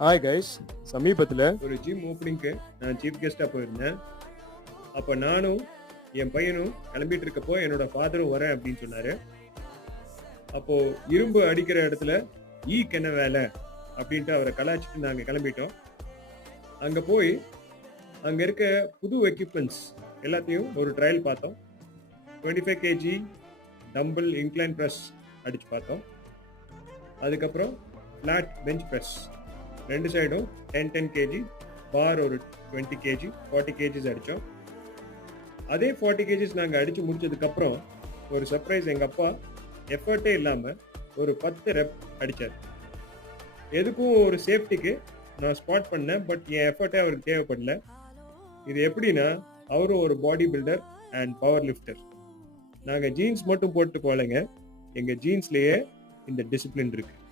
Hi guys, சமீபத்தில் ஒரு gym ஓப்பனிங்க்கு நான் சீஃப் கெஸ்ட்டாக போயிருந்தேன். அப்போ நானும் என் பையனும் கிளம்பிட்டு இருக்கப்போ என்னோட ஃபாதரும் வரேன் அப்படின்னு சொன்னார். அப்போது இரும்பு அடிக்கிற இடத்துல ஈக்கு என்ன வேலை அப்படின்ட்டு அவரை கலாய்ச்சிட்டு நாங்கள் கிளம்பிட்டோம். அங்கே போய் அங்கே இருக்க புது எக்யூப்மெண்ட்ஸ் எல்லாத்தையும் ஒரு ட்ரையல் பார்த்தோம். 25 kg டம்பிள் இன்க்ளைன் ப்ரெஸ் அடித்து பார்த்தோம். அதுக்கப்புறம் ஃப்ளாட் பெஞ்ச் ப்ரெஸ் ரெண்டு சைடும் 10 kg பார் ஒரு 20 kg 40 kgs அடித்தோம். அதே 40 kgs நாங்கள் அடித்து முடிச்சதுக்கப்புறம் ஒரு சர்ப்ரைஸ், எங்கள் அப்பா எஃபர்ட்டே இல்லாமல் ஒரு 10 ரெப் அடித்தார். எதுக்கும் ஒரு சேஃப்டிக்கு நான் ஸ்பாட் பண்ணேன், பட் என் எஃபர்ட்டே அவருக்கு தேவைப்படல. இது எப்படின்னா, அவரும் ஒரு body builder and power lift her. நாங்கள் ஜீன்ஸ் மட்டும் போட்டு போகலைங்க, எங்கள் ஜீன்ஸ்லேயே இந்த டிசிப்ளின் இருக்குது.